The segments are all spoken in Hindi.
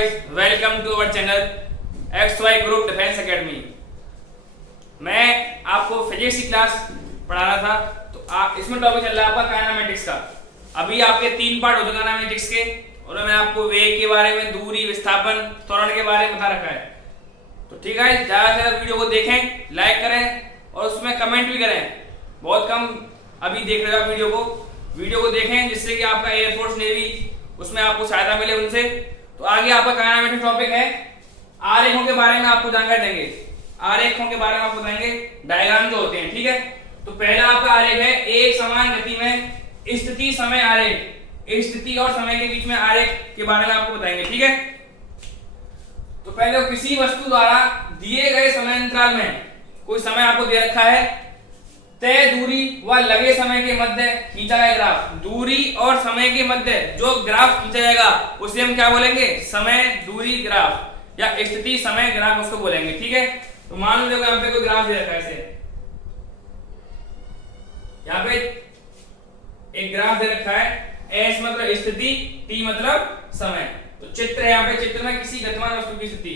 Welcome to our channel X group defence academy. मैं आपको फिजिक्स की क्लास पढ़ा रहा था, तो आप इसमें टॉपिक चल रहा है आपका काइनेमेटिक्स का। अभी आपके 3 पार्ट हो चुके काइनेमेटिक्स के, और मैंने आपको वेग के बारे में, दूरी, विस्थापन, त्वरण के बारे में बता रखा है। तो ठीक है, ज्यादा से ज्यादा वीडियो को देखें, लाइक करें और उसमें कमेंट भी करें। बहुत कम अभी देख रहे हो आप वीडियो को देखें, जिससे कि आपका एयरफोर्स, नेवी, उसमें आपको सहायता मिले उनसे। तो आगे आपका काइनेमेटिक्स टॉपिक है, आरेखों के बारे में आपको जानकारी देंगे। आरेखों के बारे में आपको बताएंगे, डायग्राम जो होते हैं। ठीक है, तो पहला आपका आरेख है एक समान गति में स्थिति समय आरेख। स्थिति और समय के बीच में आरेख के बारे में आपको बताएंगे। ठीक है, तो पहले किसी वस्तु द्वारा दिए गए समय अंतराल में कोई समय आपको दे रखा है, तय दूरी व लगे समय के मध्य खींचा गया ग्राफ। दूरी और समय के मध्य जो ग्राफ खींचा जाएगा उसे हम क्या बोलेंगे? समय दूरी ग्राफ या स्थिति समय ग्राफ उसको बोलेंगे। ठीक है, तो मान लो यहाँ पे कोई ग्राफ दे रखा है, ऐसे यहाँ पे एक ग्राफ दे रखा है। एस मतलब स्थिति, टी मतलब समय। तो चित्र है, यहाँ पे चित्र में किसी गतिमान वस्तु की स्थिति।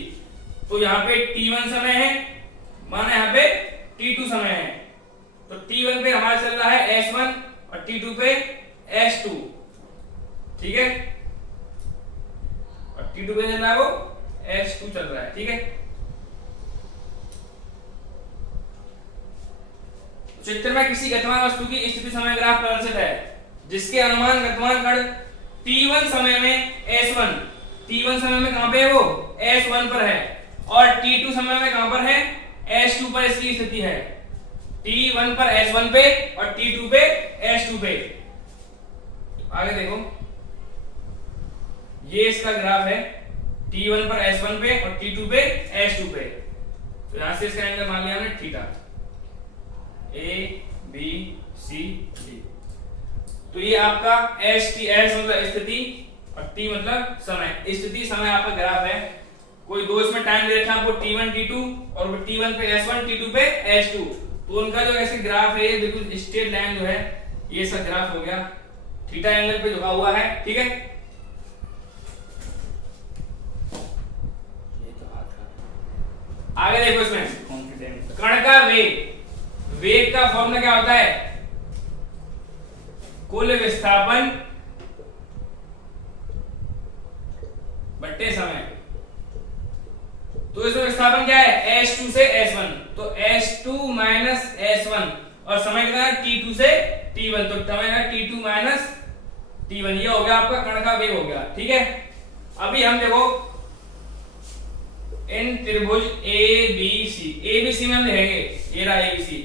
तो यहाँ पे t1 समय है, माना यहाँ पे t2 समय है। तो t1 पे हमारा चल रहा है s1 और t2 पे s2। ठीक है, और t2 पे चल रहा है वो s2 चल रहा है। ठीक है, चित्र में किसी गतिमान वस्तु की स्थिति समय ग्राफ प्रदर्शित है, जिसके अनुमान गतिमान कण t1 समय में s1, t1 समय में कहां पे है वो? s1 पर है, और t2 समय में कहां पर है? s2 पर इसकी स्थिति है। t1 पर s1 पे और t2 पे s2 पे। आगे देखो, ये इसका ग्राफ है, t1 पर s1 पे और t2 पे s2 पे। तो यहां से इसका एंगल मान लिया हमने theta, A B C D. तो ये आपका एस मतलब स्थिति और टी मतलब समय। स्थिति समय आपका ग्राफ है। कोई दो इसमें टाइम दे रखा है आपको, t1 t2, और t1 पे s1 t2 पे s2। तो उनका जो ऐसे ग्राफ है, ये बिल्कुल स्ट्रेट लाइन जो है, ये इसका ग्राफ हो गया, थीटा एंगल पे झुका हुआ है। ठीक है, आगे देखो, इसमें कण का वेग, वेग का फॉर्मूला क्या होता है? कुल विस्थापन बट्टे समय। तो इसमें विस्थापन क्या है? s2 से s1। तो s2 माइनस s1, और समय कितना है? t2 से t1। तो समय है t2 माइनस t1। ये हो गया आपका कण का वेग हो गया। ठीक है, अभी हम देखो इन त्रिभुज ABC में हम लिखेंगे, ये रहा ABC।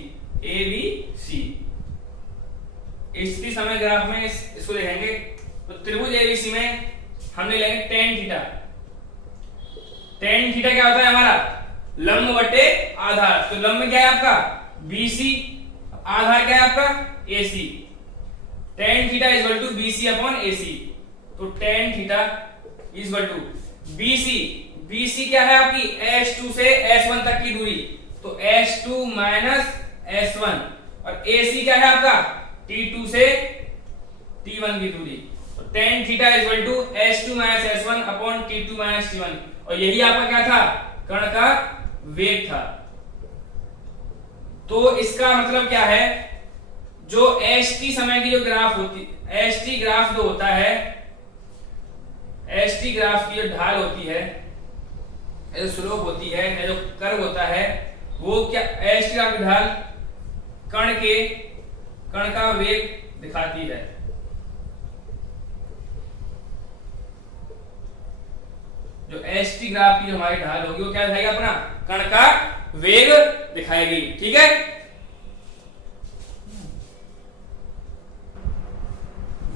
स्थिति समय ग्राफ में इसको लिखेंगे। तो त्रिभुज ABC में हमने लेंगे tan थीटा। tan थीटा क्या होता है हमारा? लंब बटे आधार। तो लंब क्या है आपका? BC, आधार क्या है आपका? AC। tan theta is equal to BC upon AC। तो tan theta is equal to BC क्या है आपकी? S2 से S1 तक की दूरी। तो S2 माइनस S1, और AC क्या है आपका? T2 से T1 की दूरी। तो tan theta is equal to S2 minus S1 upon T2 minus T1। और यही आपका क्या था? कण का वेग था। तो इसका मतलब क्या है? जो st समय की जो ग्राफ होती, st ग्राफ जो होता है, st ग्राफ की जो ढाल होती है, जो स्लोप होती है, जो कर्व होता है, वो क्या? st ग्राफ की ढाल कण का वेग दिखाती है। जो st ग्राफ की हमारी ढाल होगी वो क्या दिखाएगी? अपना कण का वेग दिखाएगी। ठीक है,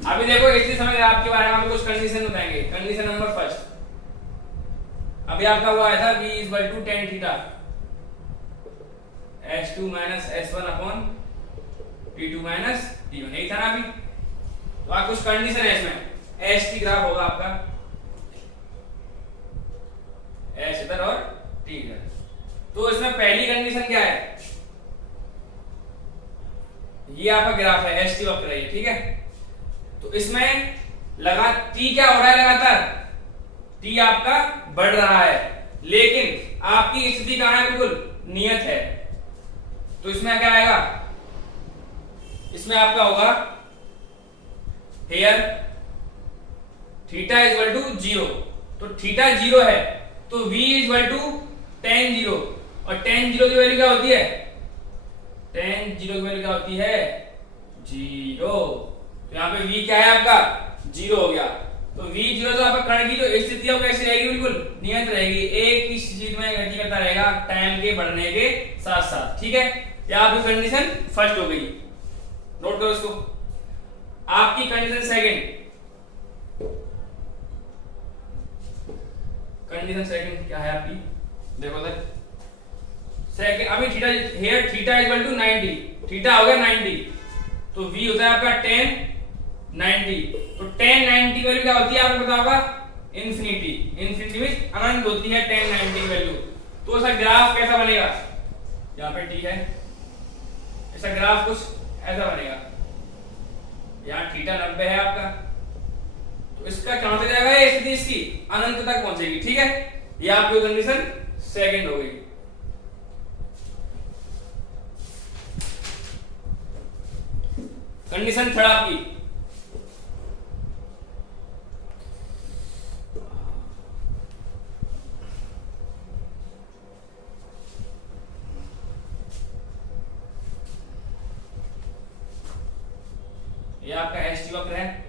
अभी देखो स्थिति समय ग्राफ के बारे में हम कुछ कंडीशन बताएंगे। कंडीशन नंबर फर्स्ट, अभी आपका वो आया था v equal to tan theta, s2 minus s1 upon t2 minus t1, यही था ना अभी। तो आप कुछ कंडीशन है इसमें, st ग्राफ होगा आपका, s इधर और t इधर। तो इसमें पहली कंडीशन क्या है? ये आपका ग्राफ है, st वक्र है। ठीक है, तो इसमें लगा t क्या हो रहा है? लगातार टी आपका बढ़ रहा है, लेकिन आपकी स्थिति कहां है, बिल्कुल नियत है। तो इसमें क्या आएगा, इसमें आपका होगा here theta is equal to 0। तो थीटा 0 है तो v is equal to tan 0, और tan 0 की वैल्यू क्या होती है, tan 0 की वैल्यू क्या होती है 0। तो यहाँ पे v क्या है आपका 0 हो गया। तो v 0 तो आपका कण की जो स्थिति है वो कैसी रहेगी, बिल्कुल नियत रहेगी, एक ही चीज में गति करता रहेगा टाइम के बढ़ने के साथ साथ। ठीक है, या आपकी कंडीशन फर्स्ट हो गई, नोट करो इसको। आपकी कंडीशन सेकंड, कंडीशन सेकंड क्या है आपकी, देखो सर सेकंड, अभी theta here theta is equal to 90, theta हो गया 90, तो v होता है आपका tan 90। तो tan 90 वैल्यू क्या होती है आपको पता होगा, इंफिनिटी, इंफिनिटी में अनंत होती है tan 90 वैल्यू। तो ऐसा ग्राफ कैसा बनेगा, यहाँ पे t है, ऐसा ग्राफ कुछ ऐसा बनेगा, यहाँ थीटा 90 है आपका, तो इसका कहां से जाएगा ये स्थिति, इसकी अनंत तक पहुंचेगी। ठीक है, ये आपकी कंडीशन सेकंड हो गई। कंडीशन थर्ड आपकी, ये आपका एसटी वक्र है।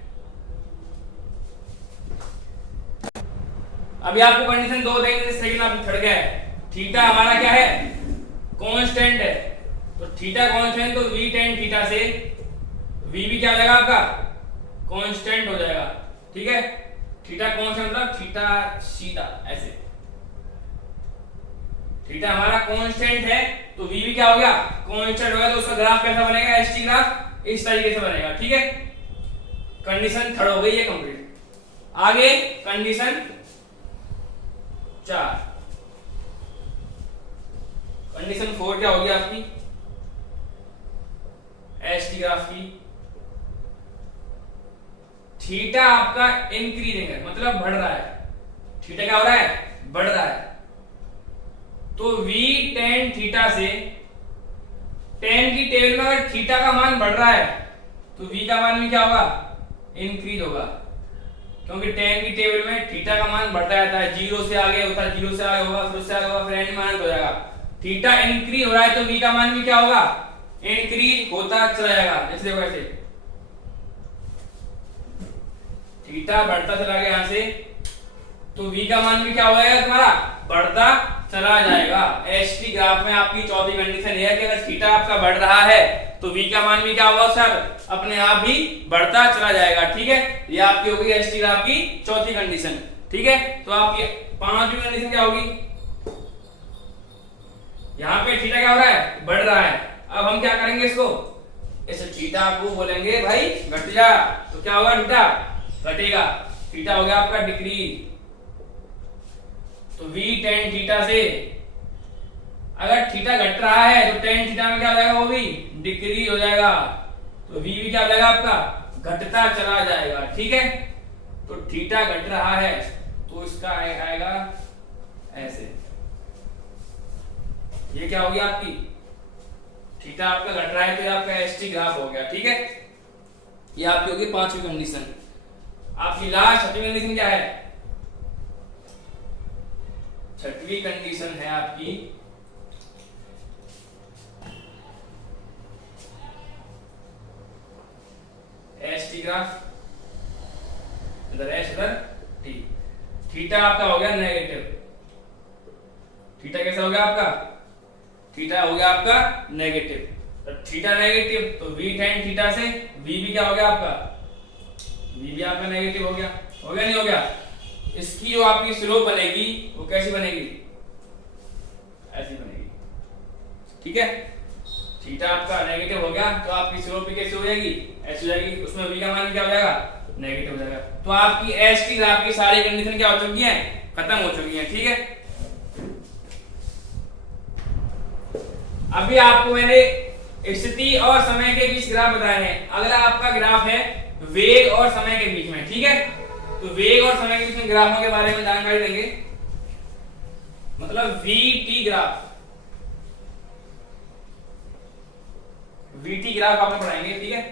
अभी आपको कंडीशन दो देंगे, सेकंड आप थर्ड गया है। थीटा हमारा क्या है, कांस्टेंट है, तो थीटा कांस्टेंट, तो v tan थीटा से v भी क्या हो जाएगा आपका कांस्टेंट हो जाएगा। ठीक है, थीटा कांस्टेंट मतलब थीटा सीधा ऐसे, थीटा हमारा कांस्टेंट है तो v भी क्या हो गया कांस्टेंट हो गया। तो उसका ग्राफ कैसा बनेगा, एसटी ग्राफ इस तरीके से बनेगा। ठीक है, कंडीशन थर्ड हो गई है कंप्लीट। आगे कंडीशन 4, कंडीशन 4 क्या होगी आपकी, एसटी ग्राफ की, थीटा आपका इंक्रीजिंग है मतलब बढ़ रहा है, थीटा क्या हो रहा है बढ़ रहा है। तो v tan थीटा से, tan की टेबल में अगर थीटा का मान बढ़ रहा है तो v का मान भी क्या होगा इंक्रीज होगा, क्योंकि tan की टेबल में थीटा का मान बढ़ता रहता है, 0 से आगे होता है, 0 से आगे होगा, फिर उससे आगे होगा, फिर एंड मान हो जाएगा। थीटा इंक्रीज हो रहा है तो v का मान भी क्या होगा इंक्रीज होता चला जाएगा। जैसे वैसे थीटा बढ़ता चला गया यहां से, तो v का मान भी क्या हो जाएगा तुम्हारा बढ़ता चला जाएगा। एसटी ग्राफ में आपकी चौथी कंडीशन है कि अगर थीटा आपका बढ़ रहा है तो v का मान भी क्या होगा सर अपने आप ही बढ़ता चला जाएगा। ठीक है, ये आपकी होगी एसटी ग्राफ की चौथी कंडीशन। ठीक है, तो आपकी पांचवी कंडीशन क्या होगी, यहाँ पे थीटा क्या हो रहा है बढ़ रहा है। अब हम क्या करेंगे इसको, इस थीटा को बोलेंगे भाई घट जा, तो क्या होगा थीटा घटेगा, थीटा हो गया आपका डिक्रीज। तो v tan थीटा से अगर थीटा घट रहा है तो tan थीटा में क्या हो जाएगा वो भी डिक्रीज हो जाएगा, तो v भी क्या हो जाएगा आपका घटता चला जाएगा। ठीक है, तो थीटा घट रहा है तो इसका आएगा ऐसे, ये क्या होगी आपकी थीटा आपका घट रहा है तो ये आपका एसटी ग्राफ हो गया। ठीक है, ये आपकी होगी पांचवी कंडीशन। आपकी लास्ट छठवीं कंडीशन क्या है, छठवीं कंडीशन है आपकी एसटी ग्राफ, इधर एस इधर टी। थीटा आपका हो गया नेगेटिव, थीटा कैसा हो गया आपका थीटा हो गया आपका नेगेटिव, तो थीटा नेगेटिव तो v tan थीटा से v भी क्या हो गया आपका v भी आपका नेगेटिव हो गया नहीं हो गया। इसकी जो आपकी स्लोप बनेगी वो कैसी बनेगी ऐसी बनेगी। ठीक है, थीटा आपका नेगेटिव हो गया तो आपकी स्लोप भी कैसी हो जाएगी ऐसी हो जाएगी, उसमें v का मान क्या हो जाएगा नेगेटिव हो जाएगा। तो आपकी एसटी ग्राफ की सारी कंडीशन क्या हो चुकी है खत्म हो चुकी है। ठीक है, अभी आपको मैंने स्थिति और समय के बीच ग्राफ बताए हैं। अगला आपका ग्राफ है वेग और समय के बीच में। ठीक है, तो वेग और समय के बीच में ग्राफों के बारे में जानकारी देंगे, मतलब वीटी ग्राफ, वीटी ग्राफ आपने पढ़ाएंगे, ठीक है।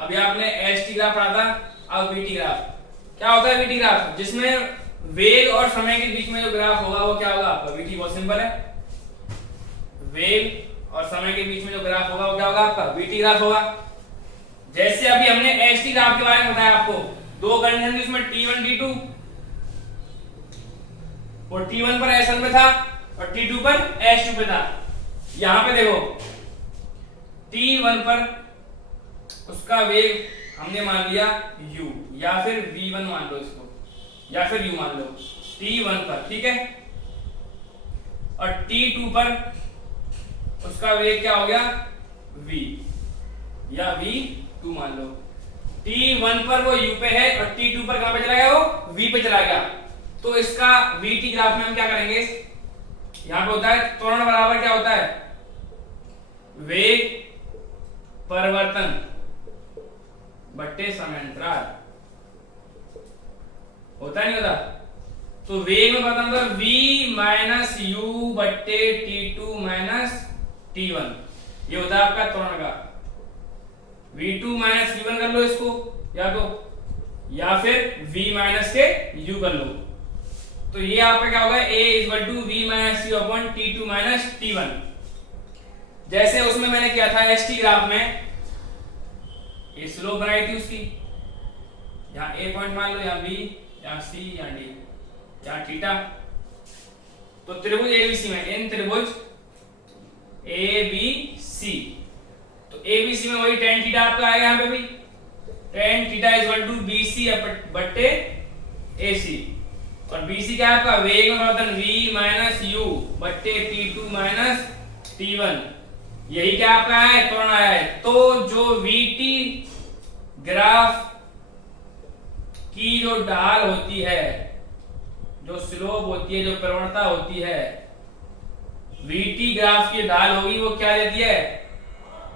अभी आपने एसटी ग्राफ पढ़ा था, अब वीटी ग्राफ। क्या होता है वीटी ग्राफ? जिसमें वेग और समय के बीच में जो ग्राफ होगा वो क्या होगा आपका? वीटी बहुत सिंपल है, वेग और समय के बीच में जो ग्राफ होगा वो क्या होगा आपका? वीटी ग्राफ होगा। जैसे अभी हमने एसटी ग्राफ के बारे में बताया आपको, दो कंडीशन थी उसमें, T1 T2, और T1 पर S1 पे था और T2 पर S2 पे था। यहां पे देखो T1 पर उसका वेग हमने मान लिया u, या फिर v1 मान लो इसको, या फिर u मान लो T1 पर, ठीक है। और T2 पर उसका वेग क्या हो गया? v, या v2 मान लो। T1 पर वो u पे है और T2 पर कहां पे चला गया? वो v पे चला गया। तो इसका vt ग्राफ में हम क्या करेंगे? यहां पे होता है त्वरण बराबर क्या होता है? वेग परिवर्तन बट्टे समयांतराल, होता है नहीं होता? तो वेग में पता मतलब v माइनस u बट्टे T2 माइनस T1, ये होता है आपका त्वरण का। v2 माइनस v1 कर लो इसको, या फिर v माइनस के u कर लो। तो ये आपका क्या होगा? a equal to v minus u upon T2 minus T1। जैसे उसमें मैंने किया था एसटी ग्राफ में, ये स्लोप बनाई थी उसकी, यहाँ ए पॉइंट मान लो, यहाँ बी, यहाँ सी, यहाँ डी, यहाँ थीटा। तो त्रिभुज एबीसी में, इन त्रिभुज एबीसी, तो एबीसी में वही tan थीटा आपका आएगा। यहाँ पे भी tan theta equal to BC बट्टे एसी, और बीसी क्या है आपका? वेग में परिवर्तन v माइनस u बट्टे T2 माइनस T1, यही क्या आपका है? त्वरण आया है। तो जो वीटी ग्राफ की जो ढाल होती है, जो स्लोप होती है, जो प्रवणता होती है, वीटी ग्राफ की ढाल होगी वो क्या देती है?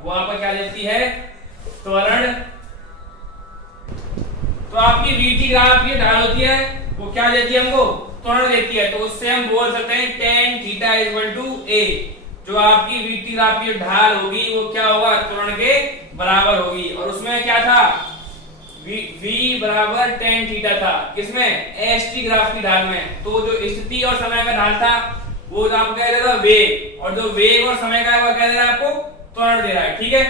वो आपका क्या देती है? त्वरण। तो आपकी वीटी ग्राफ की ढाल होती है वो क्या देती है हमको? त्वरण देती है। तो उससे हम बोल सकते हैं tan theta equal to a। जो आपकी वीटी ग्राफ की ढाल होगी वो क्या होगा? त्वरण के बराबर होगी। और उसमें क्या था? v बराबर tan थीटा था। किसमें? एसटी ग्राफ की ढाल में। तो जो स्थिति और समय का ढाल था वो आपको कह दे रहा है वेग, और जो वेग और समय का है वो कह दे रहा है आपको त्वरण दे रहा है, ठीक है।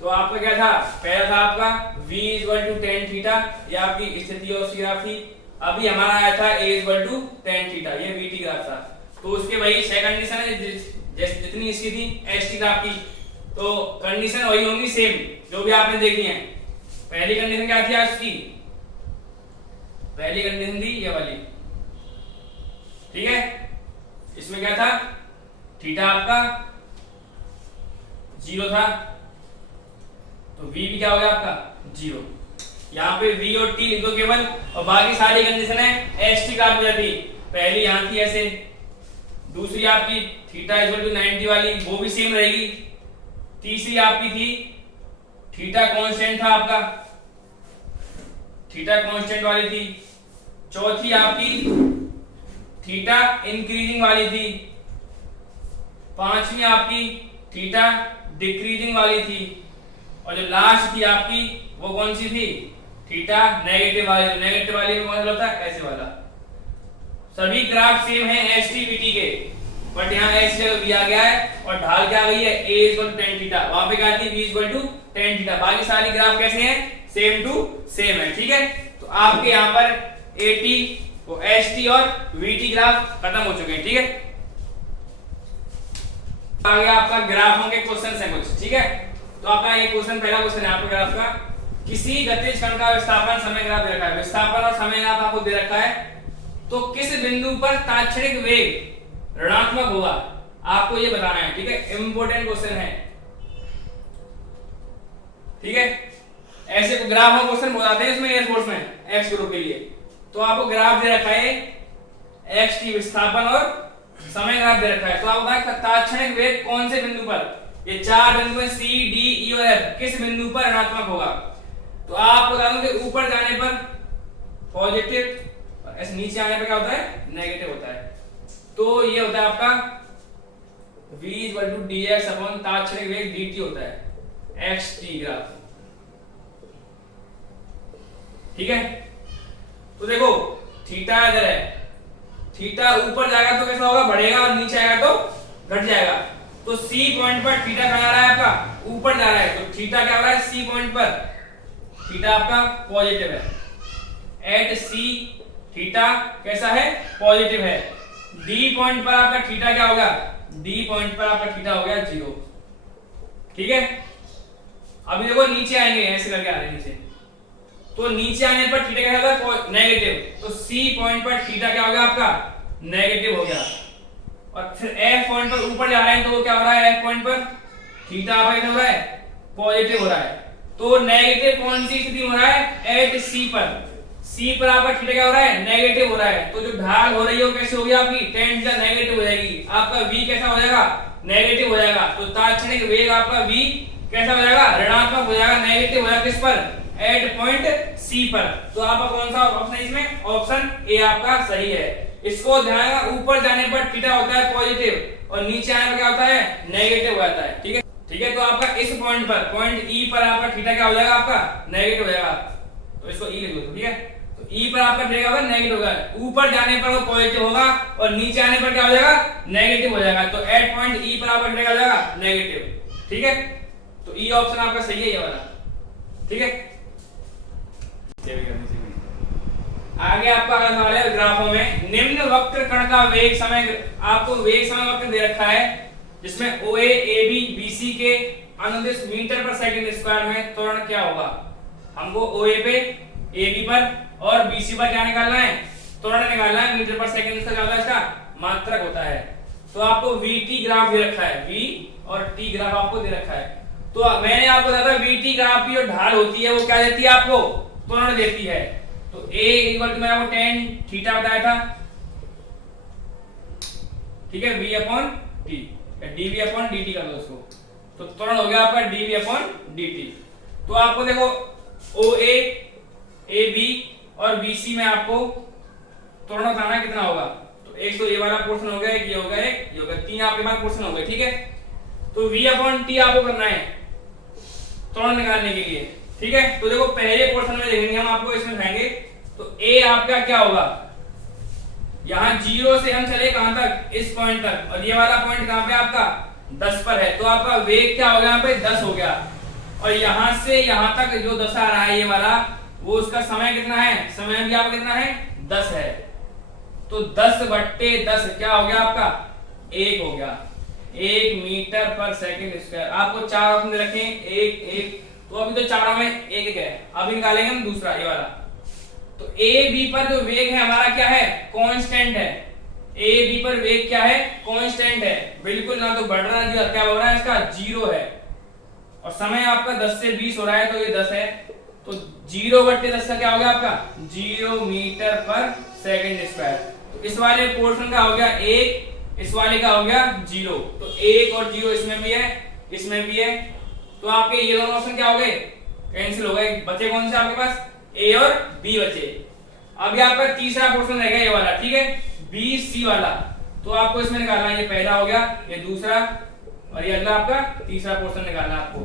तो आपका क्या था? पहला था आपका v equal to tan theta, ये आपकी स्थिति और ग्राफ थी। अभी हमारा आया था a equal to tan theta, ये वीटी ग्राफ था। तो उसके वही छह कंडीशन है जैसे जितनी इसकी थी एसटी ग्राफ की, तो कंडीशन वही होंगी सेम जो भी आपने देखी है। पहली कंडीशन क्या थी आज की? पहली कंडीशन थी ये वाली, ठीक है। इसमें क्या था? थीटा आपका 0 था, तो v भी क्या हो गया आपका? 0। यहाँ पे v और t लिख दो केवल, और बाकी सारी कंडीशन है एस टी ग्राफ में थी। पहली यहाँ थी ऐसे, दूसरी आपकी थीटा इक्वल टू 90 वाली, वो भी सेम रहेगी। तीसरी आपकी थी थीटा कांस्टेंट था आपका, थीटा कांस्टेंट वाली थी। चौथी आपकी थीटा इंक्रीजिंग वाली थी। पांचवी आपकी थीटा डिक्रीजिंग वाली थी, और जो लास्ट थी आपकी वो कौन सी थी? थीटा नेगेटिव वाली। नेगेटिव वाली में मतलब होता है ऐसे वाला। सभी ग्राफ सेम है एसटीवीटी के, बट यहाँ एस जगह भी आ गया है और ढाल क्या आ गई है? a equal to tan theta. वहां पे क्या थी? v equal to tan theta. बाकी सारी ग्राफ कैसे हैं? सेम टू सेम है, ठीक है। तो आपके यहाँ पर AT वो ST और VT ग्राफ खत्म हो चुके हैं, ठीक है। आगे आपका ग्राफों के क्वेश्चन है कुछ, ठीक है। तो आपका ये क्वेश्चन, पहला क्वेश्चन है आपके ग्राफ का, किसी गतिज कण का विस्थापन समय ग्राफ दे रखा है। विस्थापन और समय ग्राफ आपको दे रखा है, तो किस बिंदु पर ताक्षणिक वेग ऋणात्मक होगा आपको ये बताना है, ठीक है। इंपॉर्टेंट क्वेश्चन है, ठीक है। ऐसे ग्राफ और क्वेश्चन बताते हैं इसमें एयरफोर्स में एक्स ग्रुप के लिए। तो आपको ग्राफ दे रखा है एक्स की विस्थापन और समय ग्राफ दे रखा है। तो आप बताएं ताक्षणिक वेग कौन से बिंदु पर ये चार बिंदु में सी डी ई और एफ किस बिंदु पर ऋणात्मक होगा? तो आप बता दूं कि ऊपर जाने पर पॉजिटिव, ऐसे नीचे आने पर क्या होता है? नेगेटिव होता है। तो ये होता है आपका v equal to dx upon ताक्षणिक वेग dt होता है xt ग्राफ। ठीक है, तो देखो थीटा इधर है, थीटा ऊपर जाएगा तो कैसा होगा? बढ़ेगा, और नीचे आएगा तो घट जाएगा। तो C पॉइंट पर थीटा कहां जा रहा है? आपका ऊपर जा रहा है, तो थीटा क्या हो रहा है? C पॉइंट पर थीटा आपका पॉजिटिव है। एट C थीटा कैसा है? पॉजिटिव है। D पॉइंट पर आपका थीटा क्या होगा? D पॉइंट पर आपका थीटा हो गया 0। ठीक है, अभी देखो नीचे आएंगे, ऐसे करके आ रहे हैं नीचे, तो नीचे आने पर थीटा क्या होगा? नेगेटिव। तो C पॉइंट पर थीटा क्या हो गया? आपका नेगेटिव हो गया। और फिर F पॉइंट पर ऊपर जा रहे हैं, तो क्या हो रहा है? F पॉइंट पर थीटा आपका हो रहा है? पॉजिटिव हो रहा है। तो नेगेटिव कौन सी स्थिति हो रहा है? एट C पर। C पर आपका थीटा क्या हो रहा है? नेगेटिव हो रहा है। तो जो ढाल हो रही है वो कैसे होगी? आपकी tan थीटा नेगेटिव हो जाएगी। आपका v कैसा हो जाएगा? नेगेटिव हो जाएगा। तो ताक्षणिक वेग आपका v कैसा हो जाएगा? ऋणात्मक हो जाएगा, नेगेटिव हो जाएगा। किस पर? एट पॉइंट C पर। तो आपका कौन सा ऑप्शन है इसमें? ऑप्शन ए आपका सही है। इसको ध्यान रखना, ऊपर जाने पर थीटा होता है पॉजिटिव और नीचे आने पर क्या होता है? नेगेटिव हो जाता है। ठीक है, ठीक है, तो आपका इस पॉइंट पर, पॉइंट ई पर आपका थीटा क्या हो जाएगा? आपका नेगेटिव हो जाएगा। तो इसको ई लिख दो। ठीक है, तो ई पर आपका थीटा होगा नेगेटिव होगा, ऊपर जाने पर वो पॉजिटिव होगा और नीचे आने पर क्या हो जाएगा? नेगेटिव हो जाएगा। तो एट पॉइंट ई पर आपका थीटा हो जाएगा नेगेटिव। ठीक है, तो ई ऑप्शन आपका सही है, ये वाला। ठीक है, आगे आपका अगला सवाल है ग्राफों में निम्न वक्र कण का वेग समय, आपको वेग समय वक्र दे रखा है जिसमें OA AB BC के अनुदिश मीटर पर सेकंड स्क्वायर में त्वरण क्या होगा? हमको OA पे, AB पर और BC पर क्या निकालना है? त्वरण निकालना है। मीटर पर सेकंड क्या होता है? इसका मात्रक होता है। तो आपको VT ग्राफ दे रखा है, V और T ग्राफ आपको दे रखा है। तो मैंने आपको बताया था VT ग्राफ की जो ढाल होती है वो क्या देती है? आपको त्वरण देती है। तो A इक्वल टू मैं आपको tan थीटा बताया था। ठीक है, V upon T, dV upon dt कर दो उसको, तो त्वरण हो गया आपका dV अपॉन dt। तो आपको देखो OA AB और BC में आपको त्वरण बताना कितना होगा? तो एक तो ये वाला पोर्शन हो गया, एक ये हो गया, एक ये हो गया, तीन आपके पास पोर्शन हो गए। ठीक है, तो V अपॉन T आपको करना है त्वरण निकालने के लिए। ठीक है, तो देखो पहले पोर्शन में देखेंगे हम, आपको इसमें उठाएंगे। तो A आपका क्या होगा? यहाँ 0 से हम चले कहां तक? इस पॉइंट तक, और ये वाला पॉइंट कहां पे आपका? 10 पर है। तो आपका वेग क्या हो गया? यहाँ पे 10 हो गया। और यहां से यहां तक जो दशा आ रहा है ये वाला, वो उसका समय कितना है? समय भी आपका कितना है? 10 है। तो 10/10 क्या हो गया आपका? 1 हो गया। 1 मीटर पर सेकंड स्क्वायर। आपको चार ऑप्शन दे रखे हैं, 1 1, तो अभी तो चारों में 1 1 है। अभी निकालेंगे हम दूसरा, ये वाला। तो ए बी पर जो वेग है हमारा क्या है? कांस्टेंट है। ए बी पर वेग क्या है? कांस्टेंट है, बिल्कुल ना तो बढ़ रहा है, क्या हो रहा है? इसका 0 है। और समय आपका 10 से 20 हो रहा है, तो ये 10 है। तो 0/10 का क्या हो गया आपका? 0 मीटर पर सेकंड स्क्वायर। तो इस वाले पोर्शन का हो गया 1, इस वाले का हो गया 0। तो 1 और 0 इसमें भी है, इसमें भी है। तो आपके ये दोनों ऑप्शन क्या हो गए? कैंसिल हो गए। बचे कौन से आपके पास? A और B बचे। अभी आपका तीसरा पोर्शन रह गया ये वाला। ठीक है, BC वाला। तो आपको इसमें निकालना है, ये पहला हो गया, ये दूसरा, और ये अगला आपका तीसरा पोर्शन निकालना है आपको।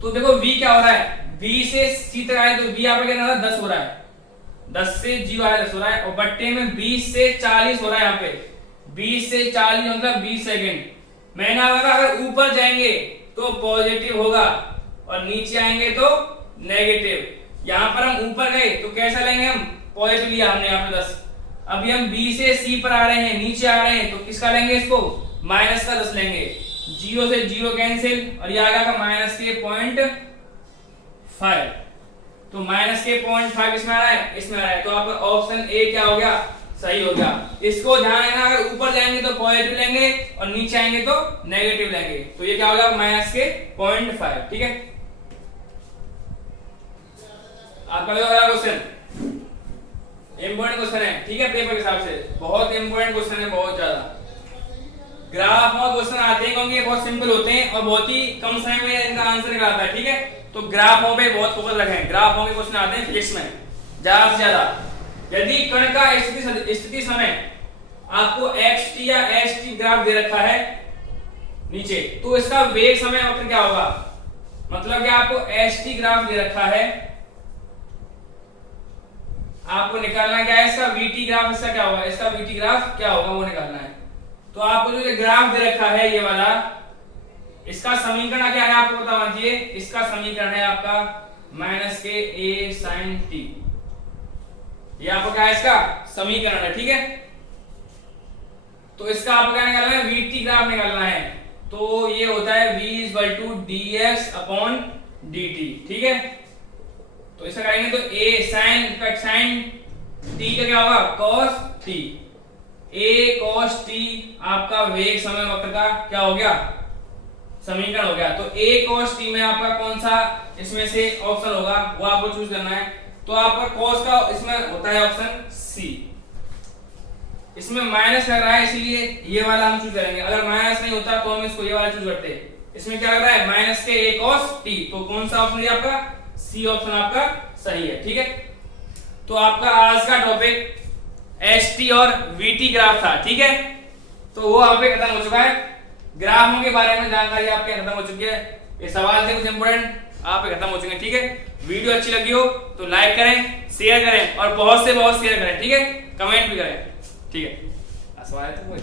तो देखो V क्या हो रहा है? B से C तक आए तो V आपका कितना था? 10 हो रहा है। 10 से 0 आया 10 हो रहा है, और बट्टे में 20 से 40 हो रहा है। यहाँ पे 20 से 40 मतलब 20 सेकंड। मैंने आपका अगर ऊपर जाएंगे तो पॉजिटिव होगा और नीचे आएंगे तो नेगेटिव। यहाँ पर हम ऊपर गए तो कैसा लेंगे? हम पॉजिटिव लिया हमने यहाँ पे 10। अभी हम B से C पर आ रहे हैं, नीचे आ रहे हैं, तो किसका लेंगे? इसको माइनस का 10 लेंगे। 0 से 0 कैंसिल, और ये आ गया माइनस के 0.5। तो माइनस के 0.5 इसमें आ रहा है, इसमें आ रहा है। तो आपका ऑप्शन ए क्या हो गया? सही हो गया। इसको ध्यान रखना, अगर ऊपर जाएंगे तो पॉजिटिव लेंगे और नीचे आएंगे तो नेगेटिव लेंगे। तो ये क्या होगा? माइनस के 0.5। ठीक है, आपका अगला क्वेश्चन इंपॉर्टेंट क्वेश्चन है। ठीक है, पेपर के हिसाब से बहुत इंपॉर्टेंट क्वेश्चन है, बहुत ज्यादा। ग्राफ और क्वेश्चन आते हैं क्योंकि ये बहुत सिंपल होते हैं और बहुत ही कम समय में इनका आंसर निकलता है, ठीक है। तो ग्राफों पे बहुत फोकस रखें, ग्राफों के क्वेश्चन आते हैं फिजिक्स में ज्यादा से ज्यादा। यदि कण का स्थिति समय आपको xt या ht ग्राफ दे रखा है नीचे, तो इसका वेग समय वक्र क्या होगा, मतलब कि आपको ht ग्राफ दे रखा है, आपको निकालना क्या है इसका vt ग्राफ, इसका क्या होगा, इसका vt ग्राफ क्या होगा वो निकालना है। तो आपको जो ग्राफ दे रखा है ये वाला, इसका समीकरण क्या है आपको पता होना चाहिए, इसका समीकरण है आपका माइनस के a sin t, ये आपको क्या है इसका समीकरण है, ठीक है। तो इसका आपको क्या निकालना है, vt ग्राफ निकालना है, तो ये होता है v equal to dx upon dt, ठीक है। तो इसका करेंगे तो a sin t का क्या होगा cos t, a cos t आपका वेग समय वक्र का क्या हो गया समीकरण हो गया। तो a cos t में आपका कौन सा इसमें से ऑप्शन होगा वो आपको चूज करना है। तो आपका cos का इसमें होता है ऑप्शन C, इसमें माइनस लग रहा है इसलिए ये वाला हम चूज करेंगे, अगर माइनस नहीं होता तो हम इसको ये वाला चूज करते हैं। इसमें क्या लग रहा है माइनस के a cos t, तो कौन सा ऑप्शन है आपका C ऑप्शन आपका सही है, ठीक है। तो आपका आज का टॉपिक ht और vt ग्राफ था, ठीक है। तो वो आप पे खत्म हो चुका है, ग्राफों के बारे में जानकारी आपके खत्म हो चुकी है, ये सवाल थे कुछ इंपोर्टेंट आप पे खत्म हो चुके हैं, ठीक है। वीडियो अच्छी लगी हो तो लाइक करें, शेयर करें और बहुत से बहुत शेयर करें, ठीक है, कमेंट भी करें, ठीक है। सवाल है तो कोई